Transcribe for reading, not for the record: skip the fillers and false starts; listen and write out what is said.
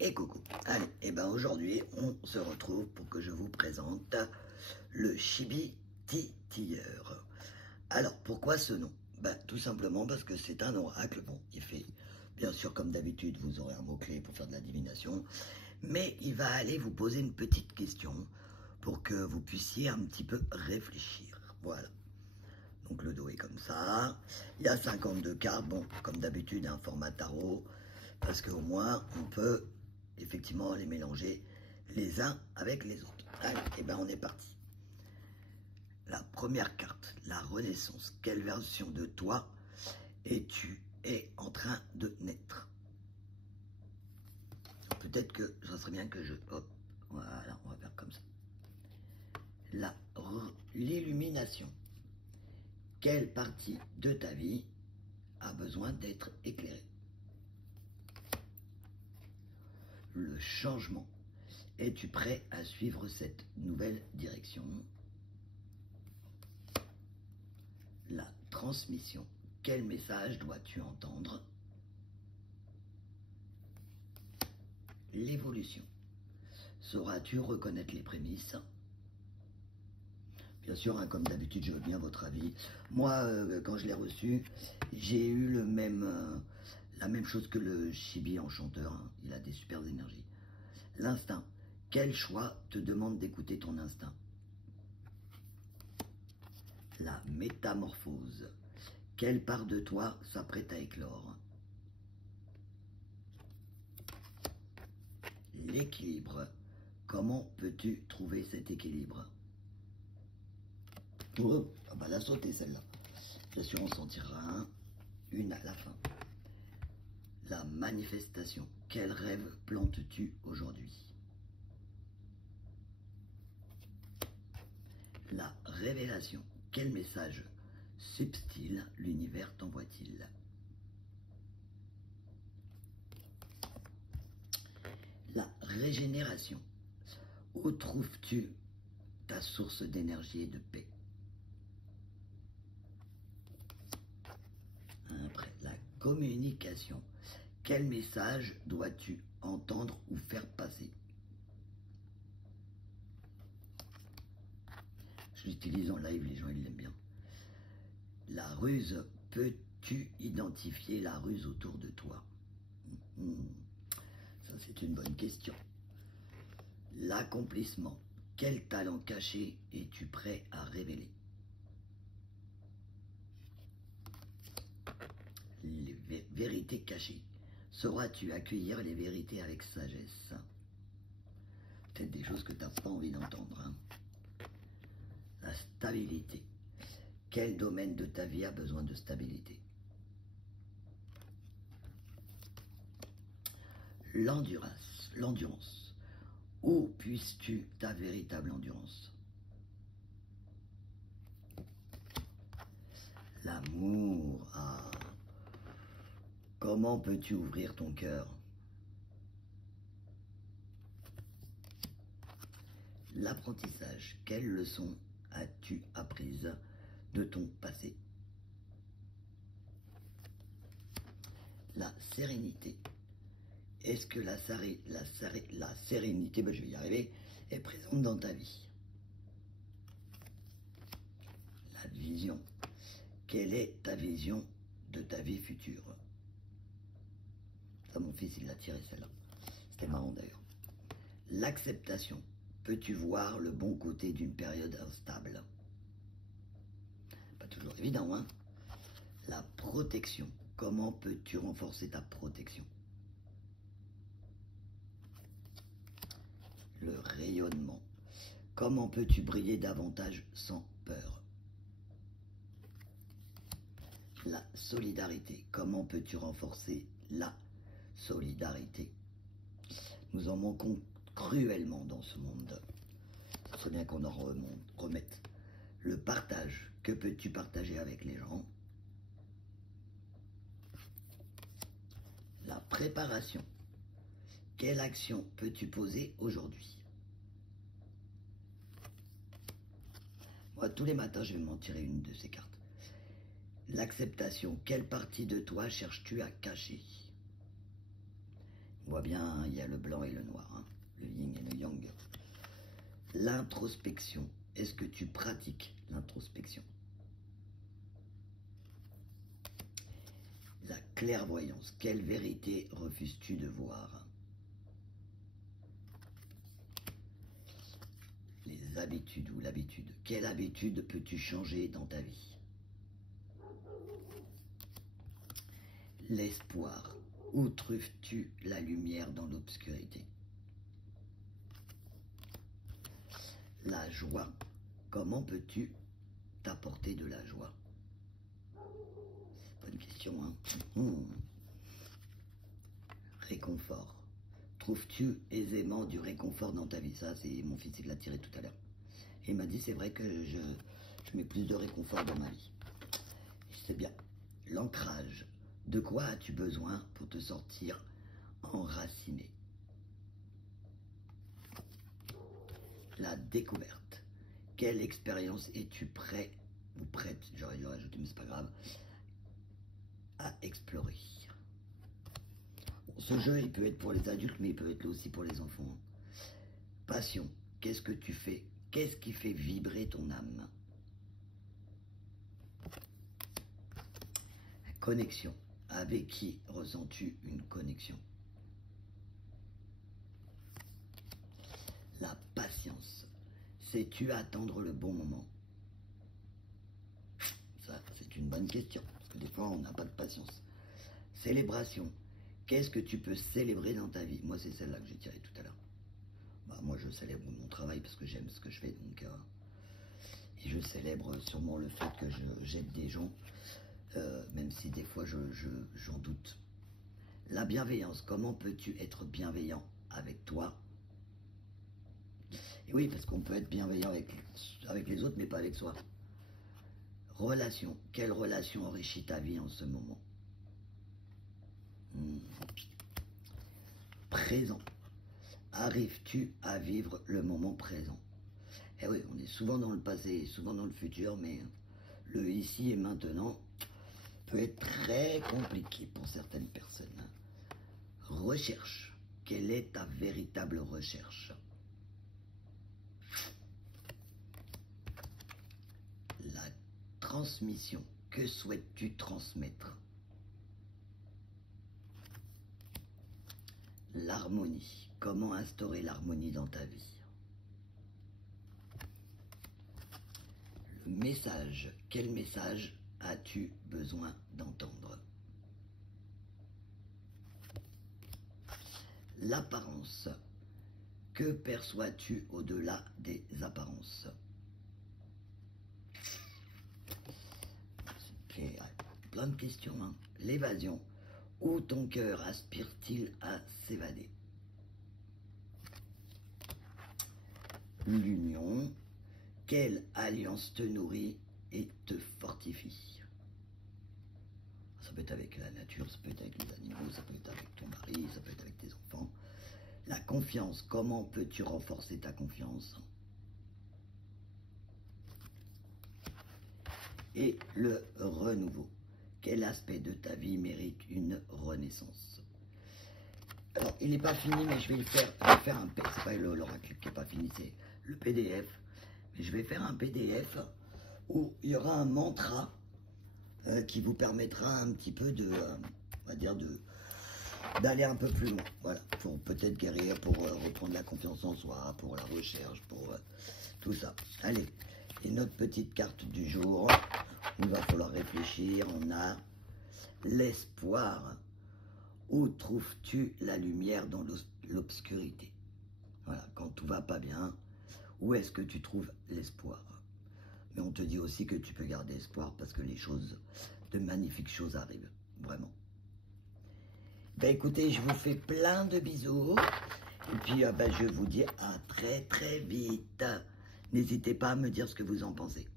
Et coucou. Allez, et ben aujourd'hui, on se retrouve pour que je vous présente le Chibi Titilleur. Alors, pourquoi ce nom? Ben, tout simplement parce que c'est un oracle. Bon, il fait, bien sûr, comme d'habitude, vous aurez un mot-clé pour faire de la divination, mais il va aller vous poser une petite question pour que vous puissiez un petit peu réfléchir. Voilà. Donc le dos est comme ça. Il y a 52 cartes. Bon, comme d'habitude, un format tarot. Parce qu'au moins, on peut effectivement les mélanger les uns avec les autres. Allez, et ben on est parti. La première carte, la renaissance. Quelle version de toi es-tu en train de naître? Peut-être que ça serait bien que je... Hop, voilà, on va faire comme ça. L'illumination. Quelle partie de ta vie a besoin d'être éclairée? Le changement. Es-tu prêt à suivre cette nouvelle direction? La transmission. Quel message dois-tu entendre? L'évolution. Sauras-tu reconnaître les prémices? Bien sûr, hein, comme d'habitude, je veux bien votre avis. Moi, quand je l'ai reçu, j'ai eu la même chose que le Chibi Enchanteur. Hein. Il a des super énergies. L'instinct. Quel choix te demande d'écouter ton instinct? La métamorphose. Quelle part de toi s'apprête à éclore? L'équilibre. Comment peux-tu trouver cet équilibre? Oh, ah bah la sauter celle-là. Bien sûr, on s'en tirera une à la fin. La manifestation. Quel rêve plantes-tu aujourd'hui? La révélation. Quel message subtil l'univers t'envoie-t-il? La régénération. Où trouves-tu ta source d'énergie et de paix? Après, la communication. Quel message dois-tu entendre ou faire passer? Je l'utilise en live, les gens ils l'aiment bien. La ruse. Peux-tu identifier la ruse autour de toi? Ça c'est une bonne question. L'accomplissement. Quel talent caché es-tu prêt à révéler? Les vérités cachées. Sauras-tu accueillir les vérités avec sagesse? Peut-être des choses que tu n'as pas envie d'entendre. Hein. La stabilité. Quel domaine de ta vie a besoin de stabilité? L'endurance. Où puisses-tu ta véritable endurance? L'amour. Ah. Comment peux-tu ouvrir ton cœur? L'apprentissage. Quelle leçon as-tu apprises de ton passé? La sérénité. Est-ce que la sérénité, ben je vais y arriver, est présente dans ta vie? La vision. Quelle est ta vision de ta vie future? Ça, mon fils, il l'a tiré celle-là. C'était marrant d'ailleurs. L'acceptation. Peux-tu voir le bon côté d'une période instable? Pas toujours évident, hein? La protection. Comment peux-tu renforcer ta protection? Le rayonnement. Comment peux-tu briller davantage sans peur? La solidarité. Comment peux-tu renforcer la solidarité? Nous en manquons cruellement dans ce monde. Ce serait bien qu'on en remette. Le partage. Que peux-tu partager avec les gens? La préparation. Quelle action peux-tu poser aujourd'hui? Moi, tous les matins, je vais m'en tirer une de ces cartes. L'acceptation. Quelle partie de toi cherches-tu à cacher? On voit bien, hein, il y a le blanc et le noir, hein, le yin et le yang. L'introspection. Est-ce que tu pratiques l'introspection? La clairvoyance. Quelle vérité refuses-tu de voir? Les habitudes ou l'habitude. Quelle habitude peux-tu changer dans ta vie? L'espoir. Où trouves-tu la lumière dans l'obscurité? La joie. Comment peux-tu t'apporter de la joie? Bonne question, hein? Réconfort. Trouves-tu aisément du réconfort dans ta vie? Ça, c'est mon fils, il l'a tiré tout à l'heure. Et il m'a dit, c'est vrai que je mets plus de réconfort dans ma vie. C'est bien. L'ancrage. De quoi as-tu besoin pour te sortir enraciné? La découverte. Quelle expérience es-tu prêt ou prête, j'aurais dû rajouter, mais c'est pas grave, à explorer? Bon, ce jeu, il peut être pour les adultes, mais il peut être aussi pour les enfants. Passion. Qu'est-ce que tu fais? Qu'est-ce qui fait vibrer ton âme? Connexion. Avec qui ressens-tu une connexion? La patience. Sais-tu attendre le bon moment? Ça, c'est une bonne question, parce que des fois, on n'a pas de patience. Célébration. Qu'est-ce que tu peux célébrer dans ta vie? Moi, c'est celle-là que j'ai tirée tout à l'heure. Bah, moi, je célèbre mon travail parce que j'aime ce que je fais, donc... et je célèbre sûrement le fait que j'aide des gens, même si des fois, j'en doute. La bienveillance. Comment peux-tu être bienveillant avec toi? Et oui, parce qu'on peut être bienveillant avec les autres, mais pas avec soi. Relation. Quelle relation enrichit ta vie en ce moment? Présent. Arrives-tu à vivre le moment présent? Eh oui, on est souvent dans le passé, souvent dans le futur, mais le ici et maintenant peut être très compliqué pour certaines personnes. Recherche. Quelle est ta véritable recherche? La transmission. Que souhaites-tu transmettre? L'harmonie. Comment instaurer l'harmonie dans ta vie? Le message. Quel message as-tu besoin d'entendre? L'apparence. Que perçois-tu au-delà des apparences? C'est plein de questions, hein. L'évasion. Où ton cœur aspire-t-il à s'évader? L'union. Quelle alliance te nourrit et te fortifie? Ça peut être avec la nature, ça peut être avec les animaux, ça peut être avec ton mari, ça peut être avec tes enfants. La confiance. Comment peux-tu renforcer ta confiance? Et le renouveau. Quel aspect de ta vie mérite une renaissance? Alors, il n'est pas fini, mais je vais faire un PDF. C'est pas l'oracle qui n'est pas fini, c'est le PDF. Mais je vais faire un PDF où il y aura un mantra qui vous permettra un petit peu de, on va dire, d'aller un peu plus loin. Voilà, pour peut-être guérir, pour reprendre la confiance en soi, pour la recherche, pour tout ça. Allez, et notre petite carte du jour. Il va falloir réfléchir. On a l'espoir. Où trouves-tu la lumière dans l'obscurité? Voilà, quand tout va pas bien, où est-ce que tu trouves l'espoir? Mais on te dit aussi que tu peux garder espoir parce que de magnifiques choses arrivent, vraiment. Ben écoutez, je vous fais plein de bisous. Et puis je vous dis à très très vite. N'hésitez pas à me dire ce que vous en pensez.